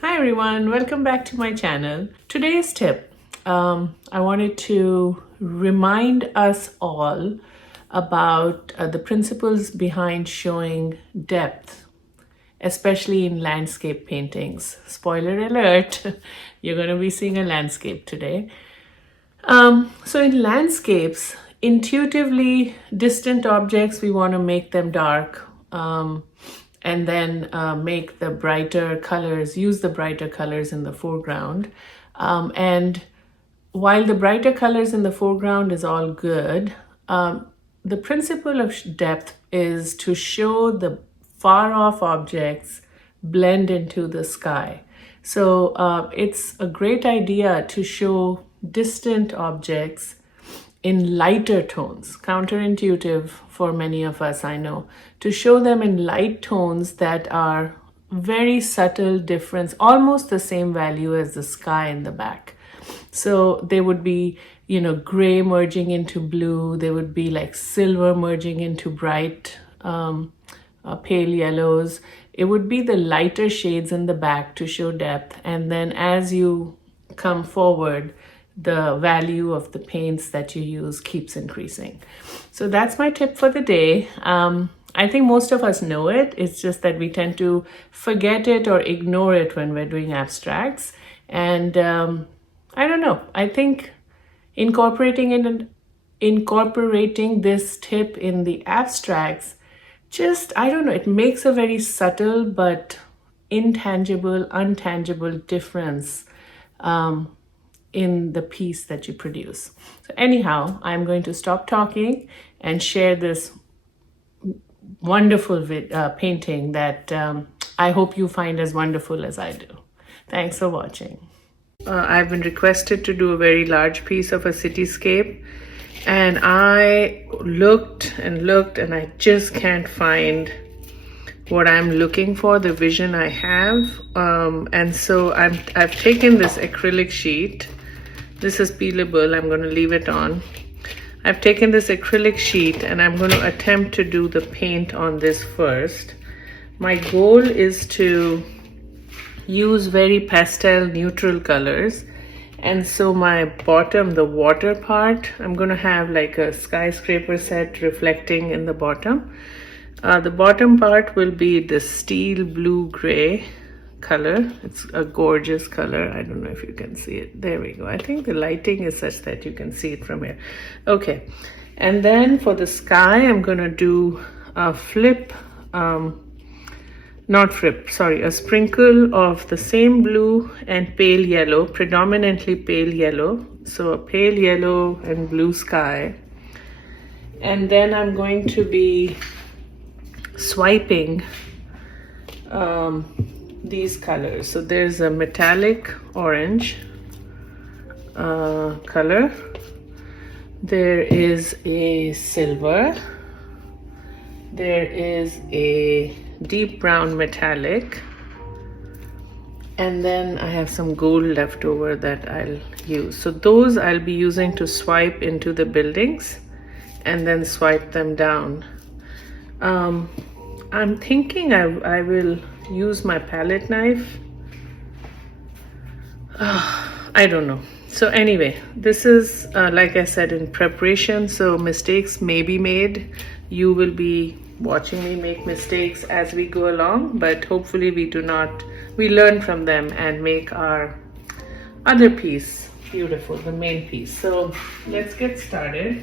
Hi everyone, welcome back to my channel. Today's tip, I wanted to remind us all about the principles behind showing depth, especially in landscape paintings. Spoiler alert, you're going to be seeing a landscape today. So in landscapes, intuitively distant objects, we want to make them dark, and then make the brighter colors, use the brighter colors in the foreground. And while the brighter colors in the foreground is all good, the principle of depth is to show the far off objects blend into the sky. So it's a great idea to show distant objects in lighter tones, counterintuitive for many of us, I know, to show them in light tones that are very subtle difference, almost the same value as the sky in the back. So they would be, gray merging into blue. They would be like silver merging into bright, pale yellows. It would be the lighter shades in the back to show depth. And then as you come forward, the value of the paints that you use keeps increasing. So that's my tip for the day. I think most of us know it. It's just that we tend to forget it or ignore it when we're doing abstracts. And I don't know. I think incorporating this tip in the abstracts, just, I don't know, it makes a very subtle but untangible difference in the piece that you produce. So anyhow, I'm going to stop talking and share this wonderful painting that I hope you find as wonderful as I do. Thanks for watching. I've been requested to do a very large piece of a cityscape, and I looked and I just can't find what I'm looking for, the vision I have. And so I've taken this acrylic sheet. This is peelable. I'm going to leave it on. I've taken this acrylic sheet and I'm going to attempt to do the paint on this first. My goal is to use very pastel neutral colors. And so my bottom, the water part, I'm going to have like a skyscraper set reflecting in the bottom. The bottom part will be the steel blue gray color. It's a gorgeous color. I don't know if you can see it. There we go. I think the lighting is such that you can see it from here. Okay. And then for the sky, I'm going to do a a sprinkle of the same blue and pale yellow, predominantly pale yellow. So a pale yellow and blue sky. And then I'm going to be swiping these colors. So there's a metallic orange color. There is a silver. There is a deep brown metallic. And then I have some gold left over that I'll use. So those I'll be using to swipe into the buildings and then swipe them down. I'm thinking I will use my palette knife. I don't know. So anyway, this is like I said, in preparation, so mistakes may be made. You will be watching me make mistakes as we go along, but hopefully we learn from them and make our other piece beautiful, the main piece. So let's get started.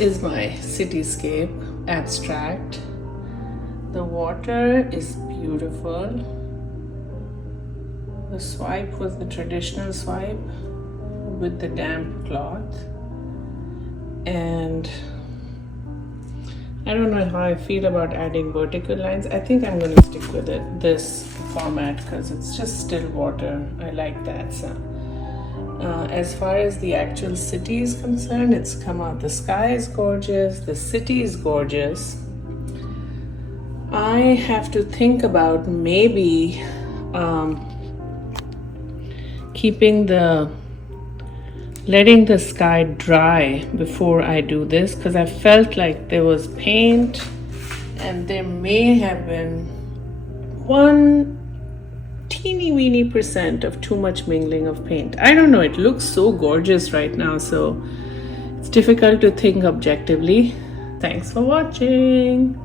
Is my cityscape abstract. The water is beautiful. The swipe was the traditional swipe with the damp cloth, and I don't know how I feel about adding vertical lines. I think I'm going to stick with this format because it's just still water. I like that. So as far as the actual city is concerned, it's come out. The sky is gorgeous. The city is gorgeous. I have to think about maybe letting the sky dry before I do this, because I felt like there was paint and there may have been one teeny weeny % of too much mingling of paint. I don't know, it looks so gorgeous right now, so it's difficult to think objectively. Thanks for watching.